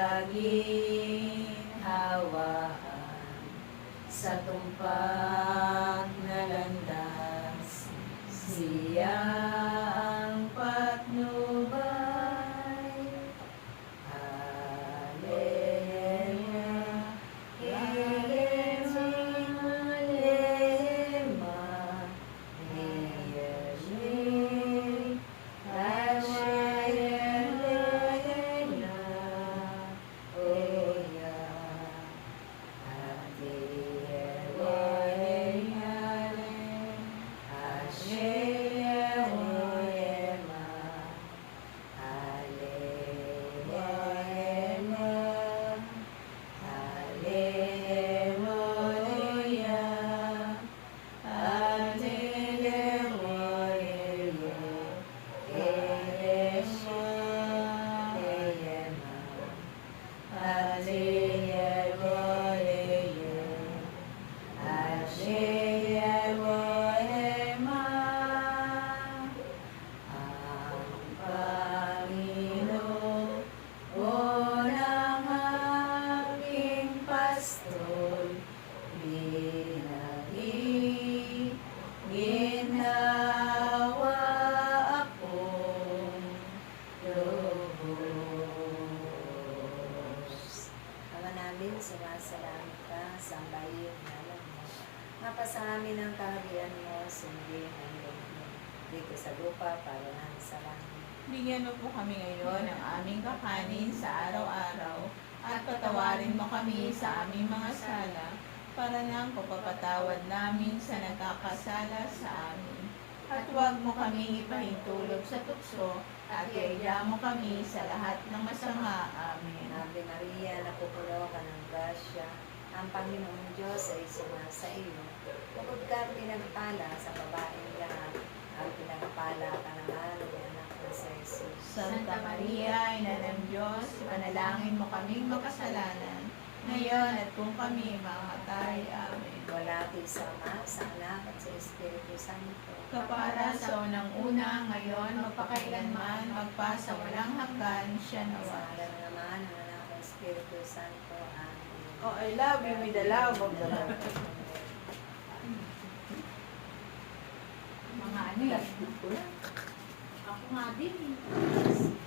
kaginhawaan sa tumpak na landas. Siya ang patnubay. Hallelujah, Hallelujah, ginawa akong lubos. Ama namin, sumasalamat ka sa bayan namin mo. Mapasa amin ang kaharian mo, sundin ang loob mo. Dito sa lupa, para namin sa langit. Bigyan mo po kami ngayon ng aming kakanin sa araw-araw at patawarin mo kami sa aming mga sala para ng pagpapatawad namin sa nagkakasala sa amin. At huwag mo kami ipahintulot sa tukso at iaya mo kami sa lahat ng masama. Amen. Ave Maria, napupuno ka ng grasya, ang Panginoong Diyos ay sumasa iyo. Bukod ka pinagpala sa babaeng lahat, ang pinagpala ka naman ng anak na sa Jesus. Santa Maria, Ina ng Diyos, panalangin mo kaming makasalanan, ngayon at kung kami mamatay. Amen. Walati sa Ama, sa Anak, at sa Espiritu Santo. Kapara sa unang-una, ngayon, magpakailanman, magpa sa walang hanggan, siya Sa nawa. ngalan naman ng Anak at Espiritu Santo. Amen. Oh, I love you with the love of the Lord. Mga ano eh. Ako nga din eh.